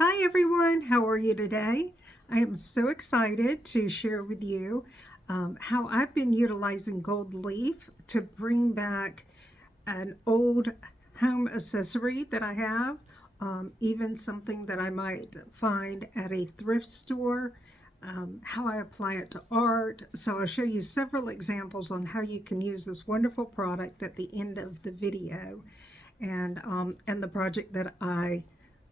Hi everyone, how are you today? I am so excited to share with you how I've been utilizing gold leaf to bring back an old home accessory that I have, even something that I might find at a thrift store, how I apply it to art. So I'll show you several examples on how you can use this wonderful product at the end of the video and the project that I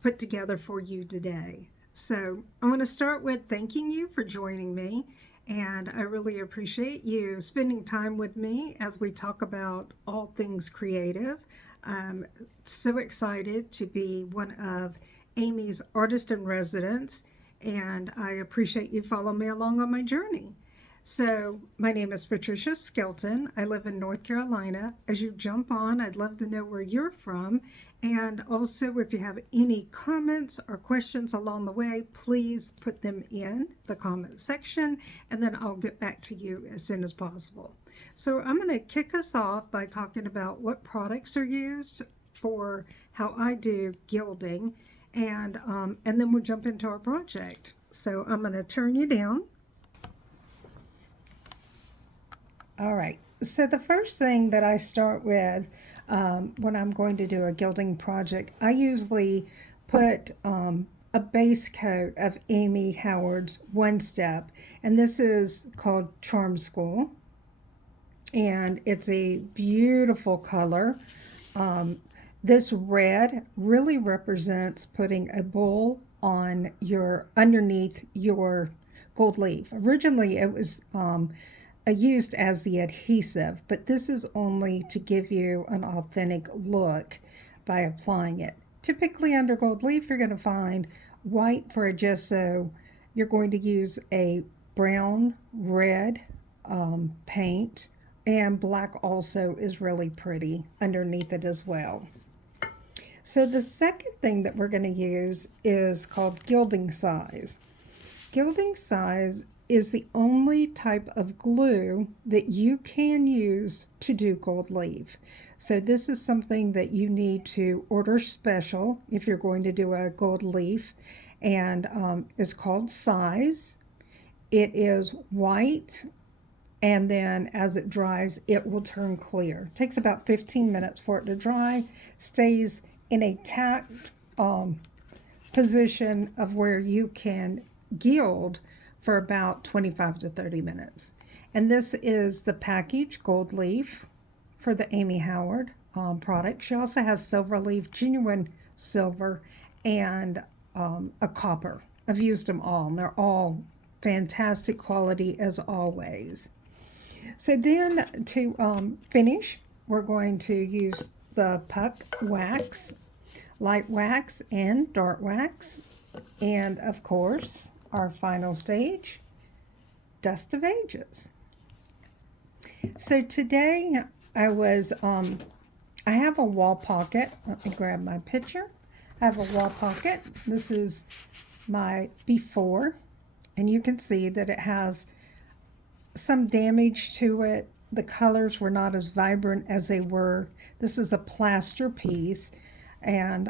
put together for you today. So I'm going to start with thanking you for joining me, and I really appreciate you spending time with me as we talk about all things creative. I'm so excited to be one of Amy's artist in residence, and I appreciate you following me along on my journey. So, my name is Patricia Skelton. I live in North Carolina. As you jump on, I'd love to know where you're from. And also, if you have any comments or questions along the way, please put them in the comment section and then I'll get back to you as soon as possible. So, I'm going to kick us off by talking about what products are used for how I do gilding, and then we'll jump into our project. So, I'm going to turn you down. All right, so the first thing that I start with when I'm going to do a gilding project, I usually put a base coat of Amy Howard's One Step, and this is called Charm School, and it's a beautiful color. This red really represents putting a bowl on underneath your gold leaf. Originally, it was used as the adhesive, but this is only to give you an authentic look by applying it. Typically under gold leaf, you're going to find white for a gesso. You're going to use a brown, red paint, and black also is really pretty underneath it as well. So the second thing that we're going to use is called gilding size. Gilding size is the only type of glue that you can use to do gold leaf. So this is something that you need to order special if you're going to do a gold leaf, and it's called Size. It is white, and then as it dries, it will turn clear. It takes about 15 minutes for it to dry, stays in a tacked position of where you can gild for about 25 to 30 minutes. And this is the package gold leaf for the Amy Howard product. She also has silver leaf, genuine silver, and a copper. I've used them all, and they're all fantastic quality as always. So then to finish, we're going to use the puck wax, light wax, and dark wax, and of course, our final stage, Dust of Ages. So today I have a wall pocket. Let me grab my picture. I have a wall pocket. This is my before, and you can see that it has some damage to it. The colors were not as vibrant as they were. This is a plaster piece, and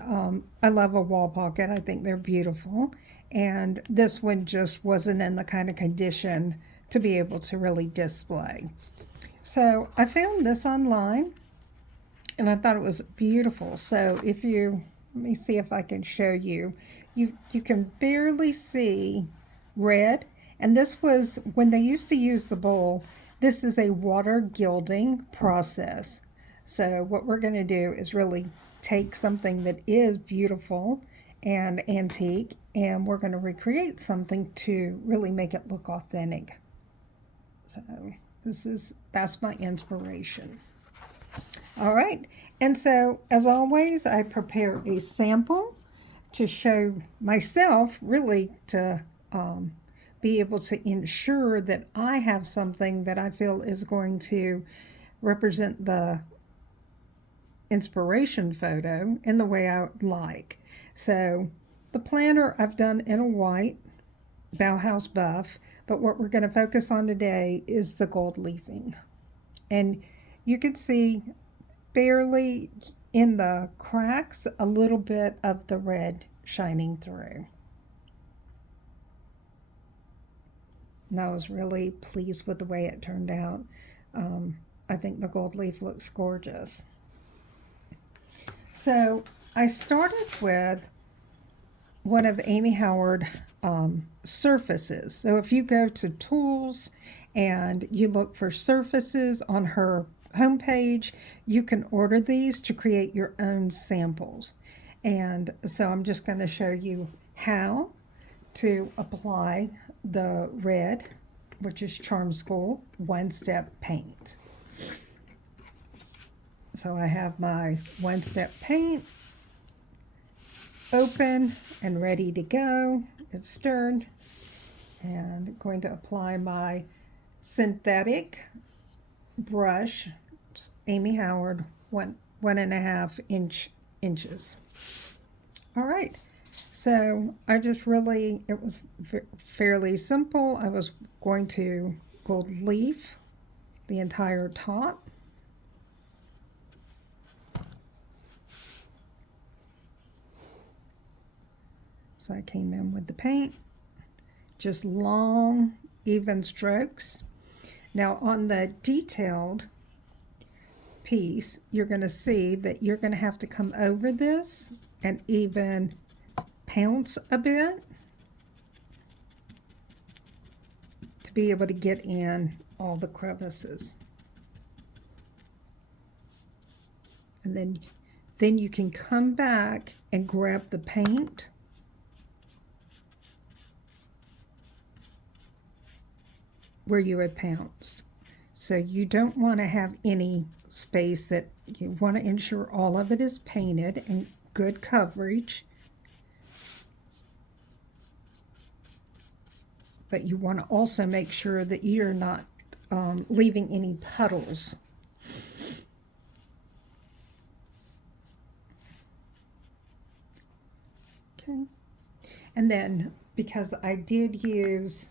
I love a wall pocket. I think they're beautiful. And this one just wasn't in the kind of condition to be able to really display. So I found this online and I thought it was beautiful. So let me see if I can show you. You can barely see red. And this was, when they used to use the bowl, this is a water gilding process. So what we're going to do is really take something that is beautiful and antique, and we're going to recreate something to really make it look authentic. So that's my inspiration. All right, and so as always, I prepare a sample to show myself, really to be able to ensure that I have something that I feel is going to represent the inspiration photo in the way I would like. So the planner I've done in a white Bauhaus buff, but what we're going to focus on today is the gold leafing. And you can see barely in the cracks a little bit of the red shining through. And I was really pleased with the way it turned out. I think the gold leaf looks gorgeous. So I started with one of Amy Howard surfaces. So if you go to tools and you look for surfaces on her homepage, you can order these to create your own samples. And so I'm just going to show you how to apply the red, which is Charm School one-step paint. So I have my one-step paint open and ready to go. It's stirred, and I'm going to apply my synthetic brush, Amy Howard, 1.5 inches. All right, so I just really, it was fairly simple. I was going to gold leaf the entire top. So I came in with the paint, just long, even strokes. Now on the detailed piece, you're going to see that you're going to have to come over this and even pounce a bit to be able to get in all the crevices. And then you can come back and grab the paint where you had pounced. So you don't want to have any space, that you want to ensure all of it is painted and good coverage. But you want to also make sure that you're not leaving any puddles. Okay. And then, because I did use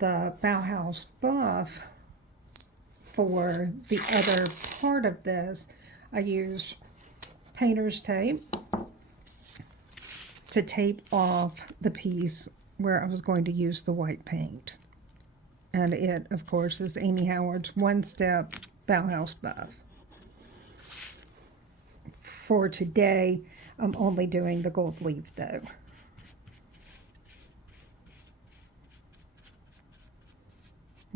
the Bauhaus buff for the other part of this, I used painter's tape to tape off the piece where I was going to use the white paint. And it, of course, is Amy Howard's one-step Bauhaus buff. For today, I'm only doing the gold leaf though.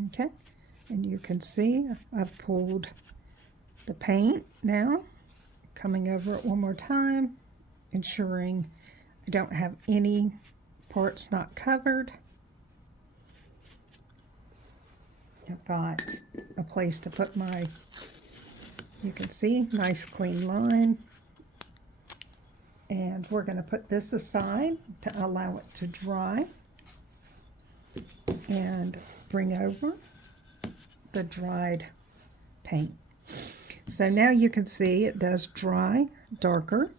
Okay, and you can see I've pulled the paint now, coming over it one more time, ensuring I don't have any parts not covered. I've got a place to put my, you can see, nice clean line. And we're going to put this aside to allow it to dry. And bring over the dried paint. So now you can see it does dry darker,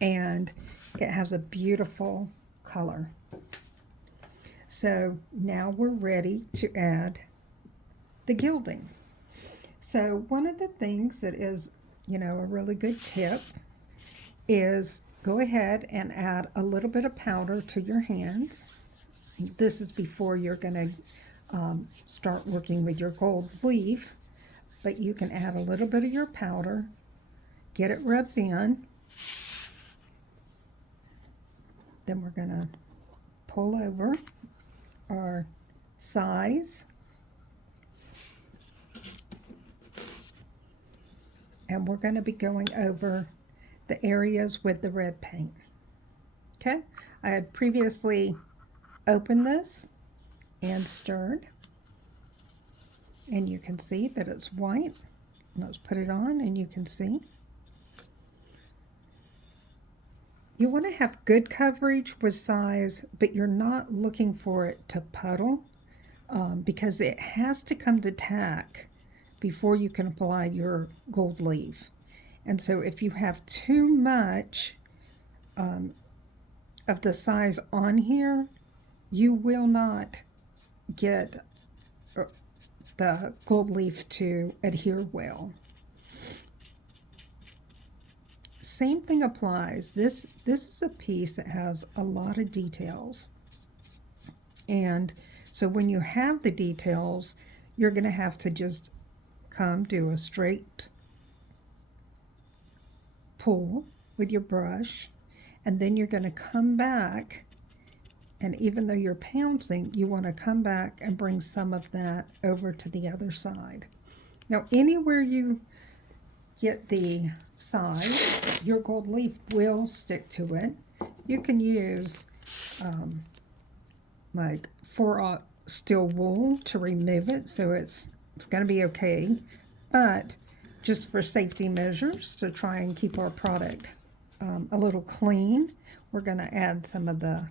and it has a beautiful color. So now we're ready to add the gilding. So one of the things that is, a really good tip is go ahead and add a little bit of powder to your hands. This is before you're going to start working with your gold leaf, but you can add a little bit of your powder, get it rubbed in. Then we're going to pull over our size, and we're going to be going over the areas with the red paint. Okay, I had previously opened this and stirred, and you can see that it's white. Let's put it on, and you can see. You want to have good coverage with size, but you're not looking for it to puddle because it has to come to tack before you can apply your gold leaf. And so if you have too much of the size on here, you will not get the gold leaf to adhere well. same thing applies. This is a piece that has a lot of details. And so when you have the details, you're going to have to just come do a straight pull with your brush, and then you're going to come back, and even though you're pouncing, you want to come back and bring some of that over to the other side. Now, anywhere you get the side, your gold leaf will stick to it. You can use like 4/0 steel wool to remove it, so it's going to be okay. But just for safety measures, to try and keep our product a little clean, we're going to add some of the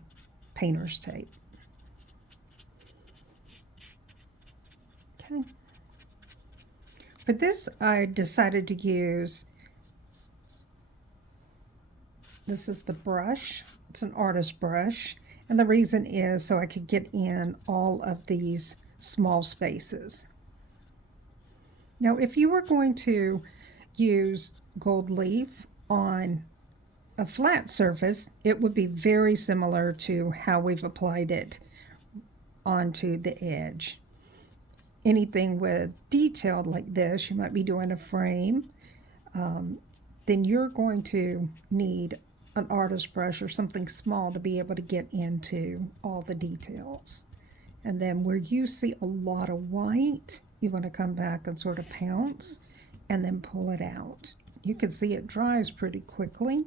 painter's tape. Okay. For this, I decided to use, this is the brush. It's an artist brush. And the reason is so I could get in all of these small spaces. Now, if you were going to use gold leaf on a flat surface, it would be very similar to how we've applied it onto the edge. Anything with detailed like this, you might be doing a frame, then you're going to need an artist brush or something small to be able to get into all the details. And then where you see a lot of white, you want to come back and sort of pounce and then pull it out. You can see it dries pretty quickly.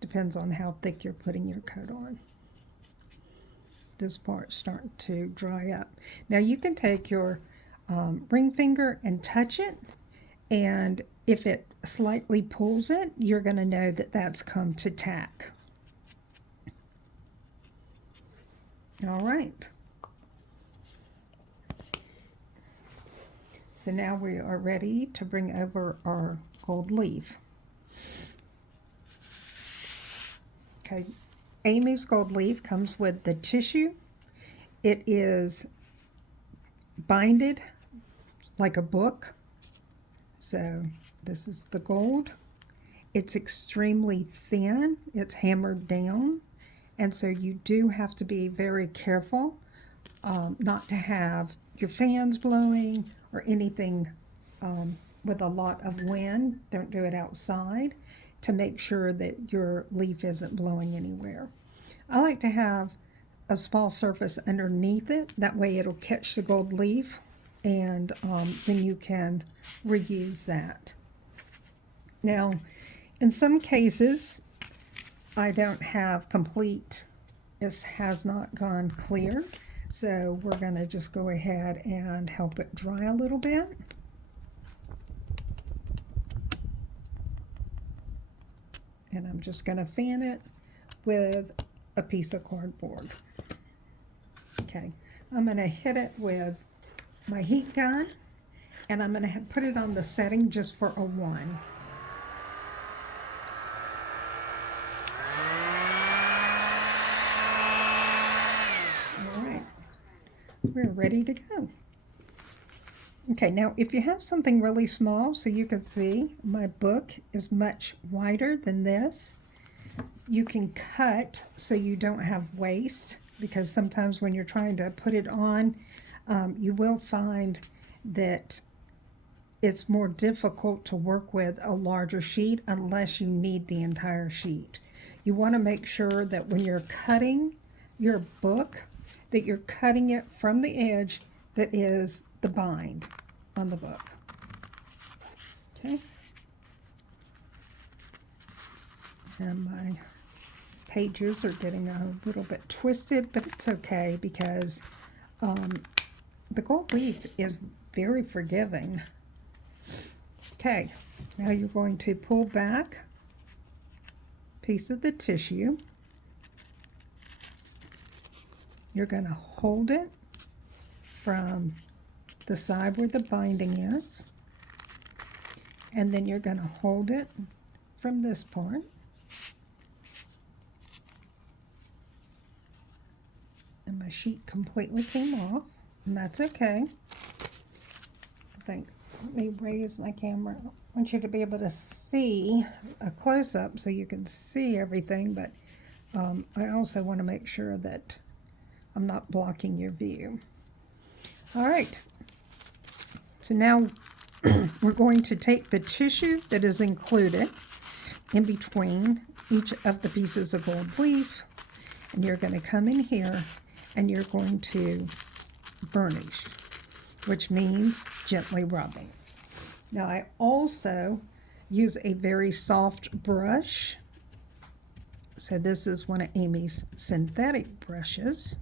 Depends on how thick you're putting your coat on. This part's starting to dry up. Now you can take your ring finger and touch it, and if it slightly pulls it, you're going to know that that's come to tack. All right. So now we are ready to bring over our gold leaf. Okay, Amy's gold leaf comes with the tissue. It is binded like a book. So this is the gold. It's extremely thin. It's hammered down. And so you do have to be very careful not to have your fans blowing or anything with a lot of wind. Don't do it outside, to make sure that your leaf isn't blowing anywhere. I like to have a small surface underneath it. That way it'll catch the gold leaf, and then you can reuse that. Now, in some cases, I don't have complete, it has not gone clear. So we're going to just go ahead and help it dry a little bit. And I'm just going to fan it with a piece of cardboard. Okay, I'm going to hit it with my heat gun, and I'm going to put it on the setting just for a 1. All right, we're ready to go. Okay, now if you have something really small, so you can see my book is much wider than this, you can cut so you don't have waste, because sometimes when you're trying to put it on, you will find that it's more difficult to work with a larger sheet unless you need the entire sheet. You want to make sure that when you're cutting your book, that you're cutting it from the edge that is the bind on the book. Okay. And my pages are getting a little bit twisted, but it's okay because the gold leaf is very forgiving. Okay, now you're going to pull back a piece of the tissue. You're going to hold it from the side where the binding is, and then you're going to hold it from this part. And my sheet completely came off, and that's okay. I think, let me raise my camera want you to be able to see a close-up so you can see everything, but I also want to make sure that I'm not blocking your view. All right, so now we're going to take the tissue that is included in between each of the pieces of gold leaf, and you're going to come in here and you're going to burnish, which means gently rubbing. Now I also use a very soft brush. So this is one of Amy's synthetic brushes,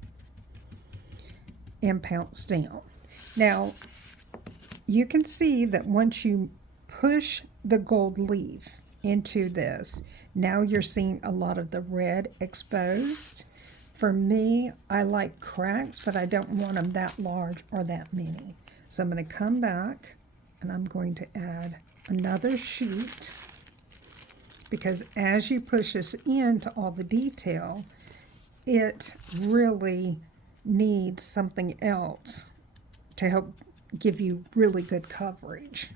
and pounce down. Now you can see that once you push the gold leaf into this, now you're seeing a lot of the red exposed. For me, I like cracks, but I don't want them that large or that many. So I'm going to come back and I'm going to add another sheet, because as you push this into all the detail, it really needs something else to help give you really good coverage.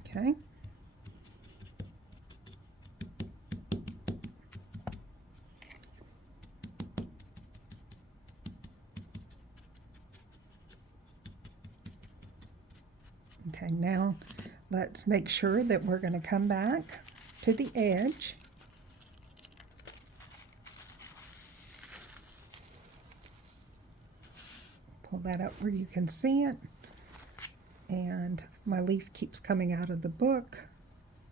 Okay. Okay, now let's make sure that we're going to come back to the edge. Pull that up where you can see it. And my leaf keeps coming out of the book,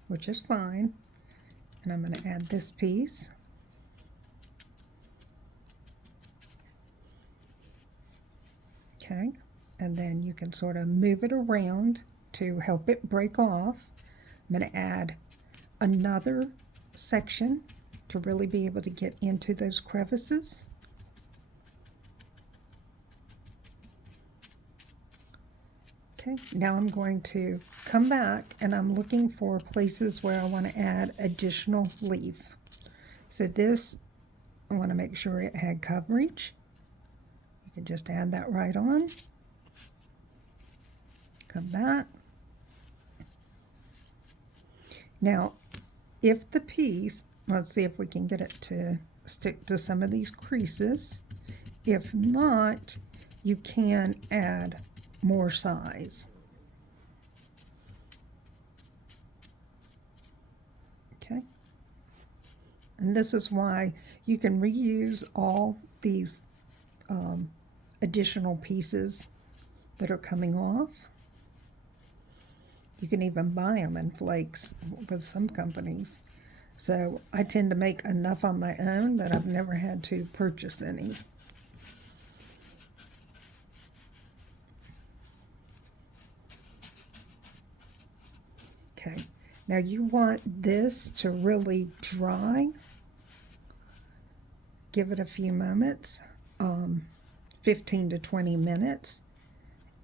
which is fine. And I'm going to add this piece. Okay, and then you can sort of move it around to help it break off. I'm going to add another section to really be able to get into those crevices. Okay, now I'm going to come back and I'm looking for places where I want to add additional leaf. So this, I want to make sure it had coverage. You can just add that right on. Come back. Now, if the piece, let's see if we can get it to stick to some of these creases. If not, you can add more size. Okay. And this is why you can reuse all these additional pieces that are coming off. You can even buy them in flakes with some companies. So I tend to make enough on my own that I've never had to purchase any. Okay, now you want this to really dry. Give it a few moments, 15 to 20 minutes,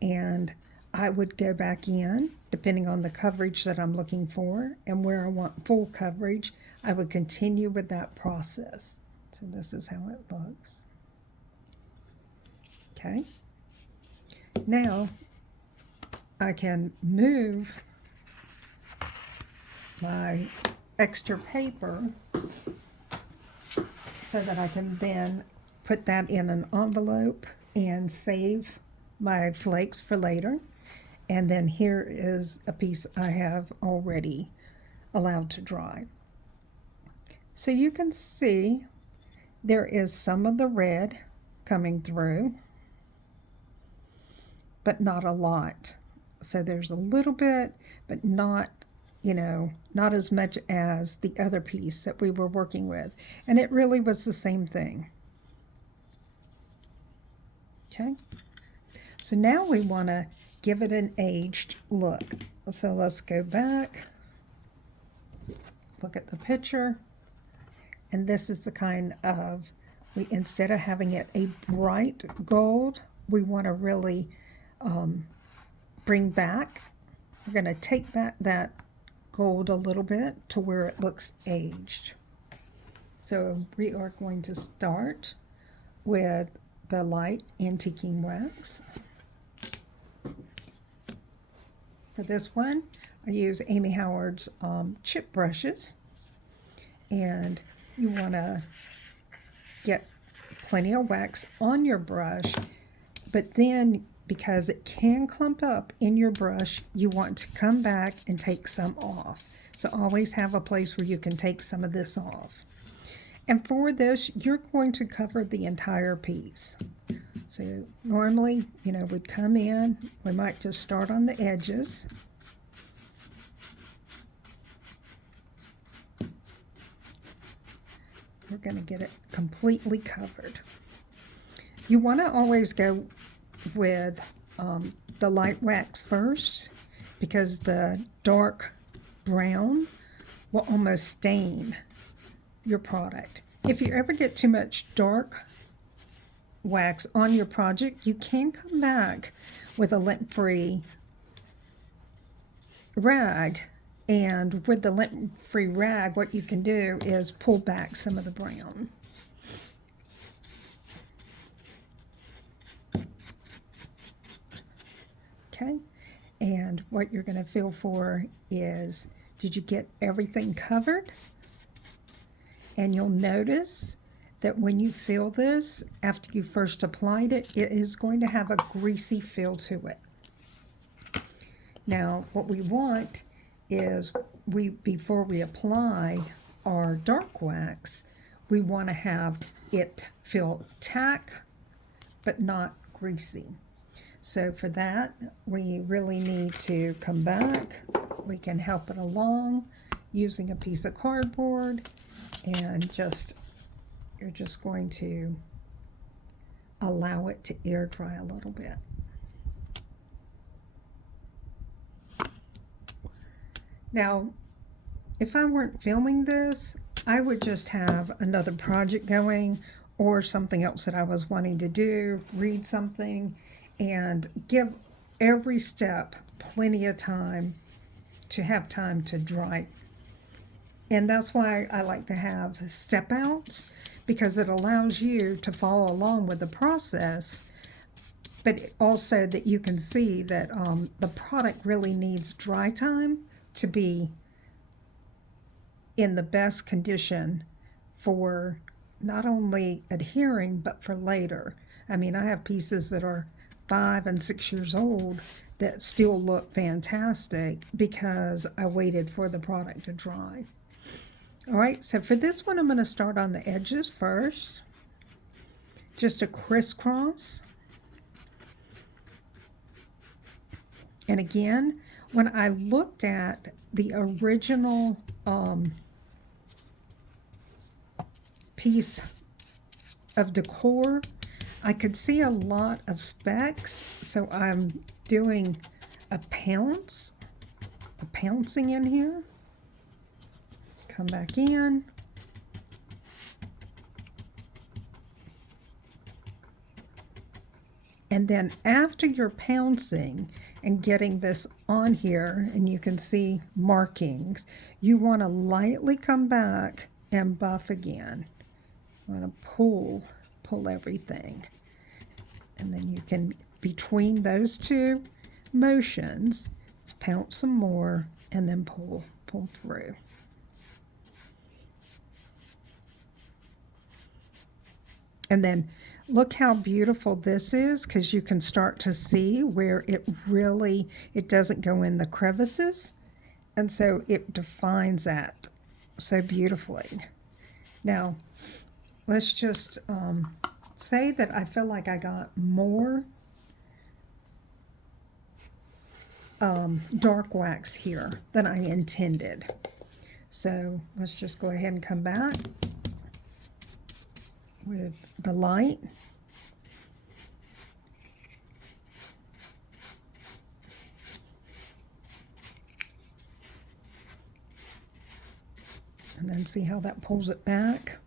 and I would go back in, depending on the coverage that I'm looking for, and where I want full coverage, I would continue with that process. So this is how it looks. Okay, now I can move my extra paper so that I can then put that in an envelope and save my flakes for later. And then here is a piece I have already allowed to dry. So you can see there is some of the red coming through, but not a lot. So there's a little bit, but not, you know, not as much as the other piece that we were working with. And it really was the same thing. Okay. So now we want to give it an aged look. So let's go back, look at the picture, and this is the kind of, instead of having it a bright gold, we want to really bring back, we're going to take back that gold a little bit to where it looks aged. So we are going to start with the light antiquing wax. For this one, I use Amy Howard's chip brushes, and you want to get plenty of wax on your brush, but then because it can clump up in your brush, you want to come back and take some off. So always have a place where you can take some of this off. And for this, you're going to cover the entire piece. So normally, we'd come in, we might just start on the edges. We're going to get it completely covered. You want to always go with the light wax first, because the dark brown will almost stain your product. If you ever get too much dark wax on your project, you can come back with a lint-free rag, and with the lint-free rag, what you can do is pull back some of the brown. Okay, and what you're going to feel for is, did you get everything covered? And you'll notice that when you feel this, after you first applied it, it is going to have a greasy feel to it. Now, what we want is, before we apply our dark wax, we want to have it feel tack, but not greasy. So for that, we really need to come back. We can help it along using a piece of cardboard, and you're just going to allow it to air dry a little bit. Now, if I weren't filming this, I would just have another project going, or something else that I was wanting to do, read something, and give every step plenty of time to have time to dry. And that's why I like to have step outs, because it allows you to follow along with the process, but also that you can see that the product really needs dry time to be in the best condition for not only adhering, but for later. I mean, I have pieces that are 5 and 6 years old that still look fantastic because I waited for the product to dry. All right, so for this one, I'm going to start on the edges first, just a crisscross. And again, when I looked at the original piece of decor, I could see a lot of specks, so I'm doing a pouncing in here. Come back in. And then after you're pouncing and getting this on here, and you can see markings, you want to lightly come back and buff again. You want to pull everything. And then you can, between those two motions, pounce some more and then pull through. And then look how beautiful this is, because you can start to see where it doesn't go in the crevices. And so it defines that so beautifully. Now, let's just say that I feel like I got more dark wax here than I intended. So let's just go ahead and come back with the light. And then see how that pulls it back.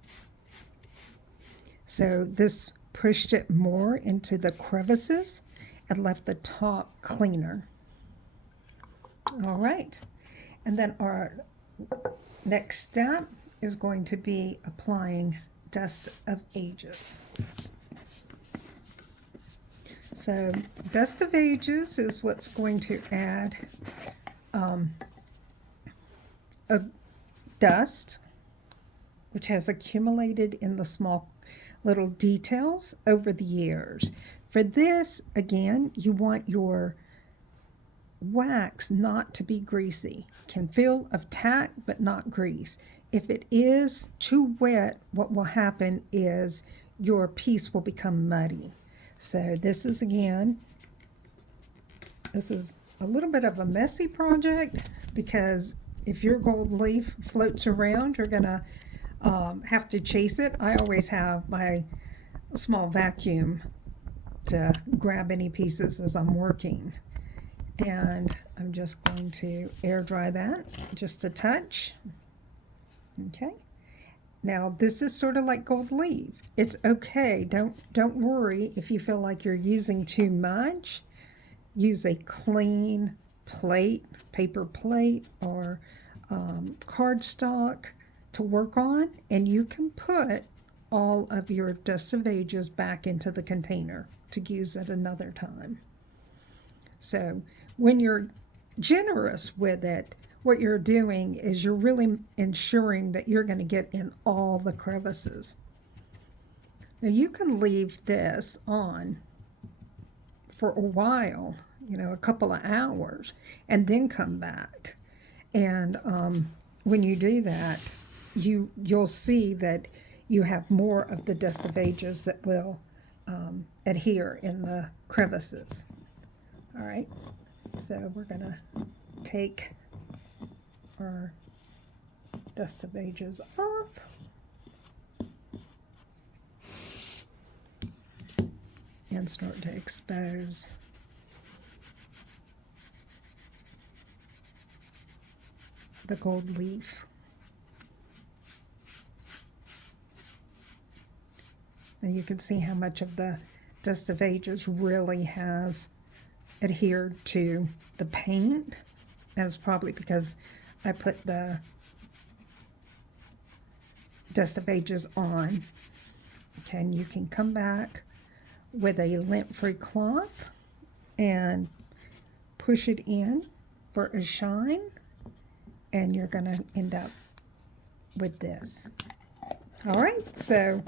So this pushed it more into the crevices and left the top cleaner. All right. And then our next step is going to be applying Dust of Ages. So dust of ages is what's going to add a dust, which has accumulated in the small little details over the years. For this, again, you want your wax not to be greasy. Can feel of tack, but not grease. If it is too wet, what will happen is your piece will become muddy. So this is, again, this is a little bit of a messy project, because if your gold leaf floats around, you're gonna have to chase it. I always have my small vacuum to grab any pieces as I'm working. And I'm just going to air dry that just a touch. Okay. Now this is sort of like gold leaf. It's okay. Don't worry if you feel like you're using too much. Use a clean plate, paper plate, or cardstock to work on, and you can put all of your dust of ages back into the container to use at another time. So when you're generous with it, what you're doing is you're really ensuring that you're going to get in all the crevices. Now you can leave this on for a while, you know, a couple of hours, and then come back. And when you do that, you'll see that you have more of the dust of ages that will adhere in the crevices. All right, so we're gonna take our dust of ages off. And start to expose the gold leaf. Now you can see how much of the dust of ages really has adhered to the paint. And it's probably because I put the dust of ages on. Okay, and you can come back with a lint-free cloth and push it in for a shine, and you're going to end up with this. All right, so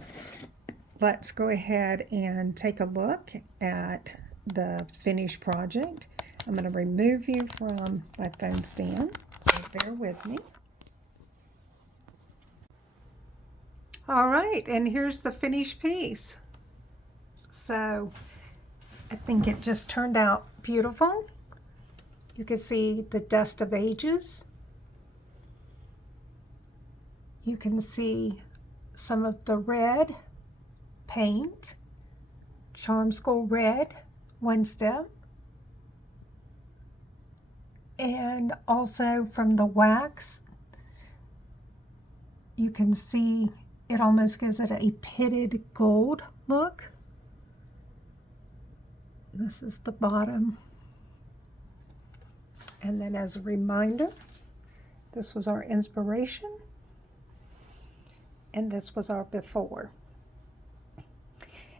let's go ahead and take a look at the finished project. I'm going to remove you from my phone stand, so bear with me. All right, and here's the finished piece. So I think it just turned out beautiful. You can see the dust of ages. You can see some of the red paint, Charm School red, one step. And also from the wax, you can see it almost gives it a pitted gold look. This is the bottom. And then as a reminder, this was our inspiration, and this was our before.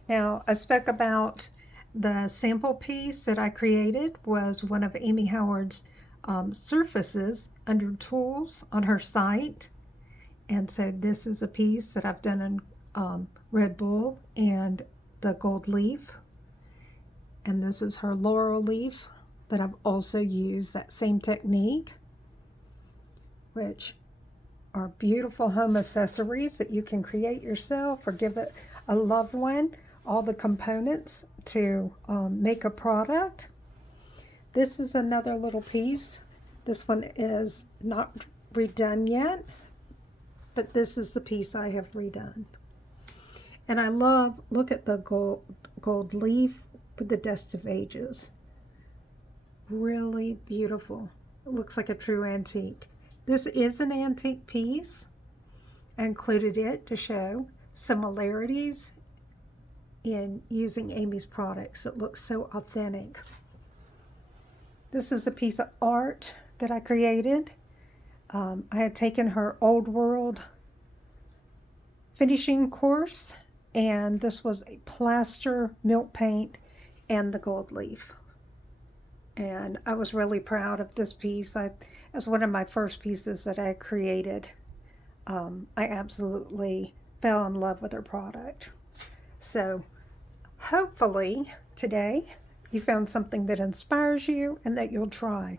Now, I spoke about the sample piece that I created was one of Amy Howard's surfaces under tools on her site. And so this is a piece that I've done in Red Bull and the gold leaf. And this is her laurel leaf that I've also used that same technique, which are beautiful home accessories that you can create yourself or give it a loved one, all the components to make a product. This is another little piece. This one is not redone yet, but this is the piece I have redone. And I love, look at the gold leaf with the dust of ages. Really beautiful. It looks like a true antique. This is an antique piece. I included it to show similarities in using Amy's products. It looks so authentic. This is a piece of art that I created. I had taken her Old World finishing course, and this was a plaster milk paint and the gold leaf. And I was really proud of this piece. It was one of my first pieces that I created. I absolutely fell in love with her product. So hopefully today you found something that inspires you and that you'll try.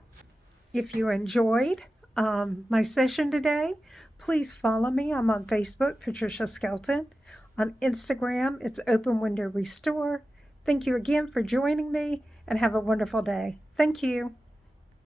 If you enjoyed my session today, please follow me. I'm on Facebook, Patricia Skelton. On Instagram, it's Open Window Restore. Thank you again for joining me and have a wonderful day. Thank you.